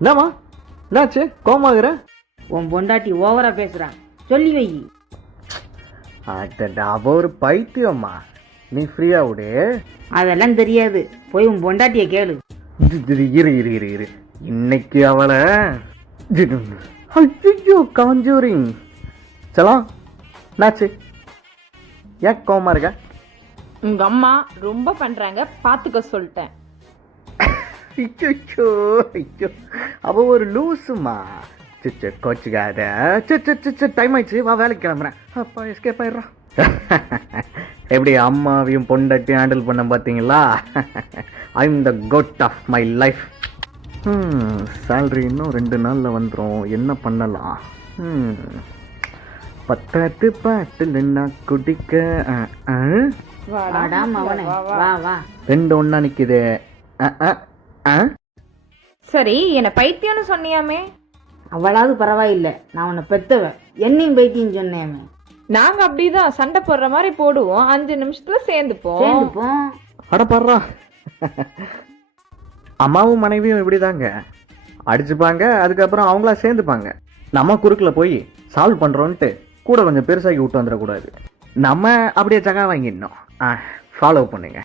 என்னம்மா என்னாச்சு கோமாகிற? உன் பொண்டாட்டி ஓவரா பேசுறான், சொல்லி வை. அடடா, அவ ஒரு பைத்தியம்மா. நீ ஃப்ரீயா விடு. அதெல்லாம் தெரியாது, போய் உன் பொண்டாட்டிய கேளு. இரு இரு இரு இரு இன்னைக்கு அவளை ஐயோ காஞ்சூரிங். சலாம் என்னாச்சு? ஏன் கோமா இருக்க? உங்க அம்மா ரொம்ப பண்றாங்க, பாத்துக்க சொல்லிட்டேன். ஐயோ ஐயோ, அவ ஒரு லூசுமா. கோச்சுக்காத. டைம் ஆயிடுச்சு, வா வேலைக்கு கிளம்புறேன். அப்பா எஸ்கேப் ஆயிடுறான். எப்படி அம்மாவையும் பொண்டாட்டியும் ஹேண்டில் பண்ண பார்த்தீங்களா? I am the code of my life. Salary இன்னும் 2 நாளில் வந்துடும். என்ன பண்ணலாம்? பத்தாட்டு பாட்டில் நான் குடிக்க வாடா மவனே, வா வா. 2 ஒன்றா நிற்குது. சரி, என்ன பைத்தியம்னு சொன்னியாமே? அவளாவது பரவாயில்லை, நான் உன்னை பெத்தவ, என்னையும் பைத்தியம் சொன்னேன். நாங்க அப்படிதான் சண்டை போடுற மாதிரி போடுவோம், 5 நிமிஷத்துல சேர்ந்துப்போம். அடப்பாடுறா. அம்மாவும் மனைவியும் இப்படிதாங்க, அடிச்சுப்பாங்க, அதுக்கப்புறம் அவங்களா சேர்ந்துப்பாங்க. நம்ம குறுக்கில் போய் சால்வ் பண்ணுறோன்ட்டு கூட கொஞ்சம் பெருசாகி விட்டு வந்துடக்கூடாது. நம்ம அப்படியே சகா வாங்கிடணும். ஃபாலோ பண்ணுங்க.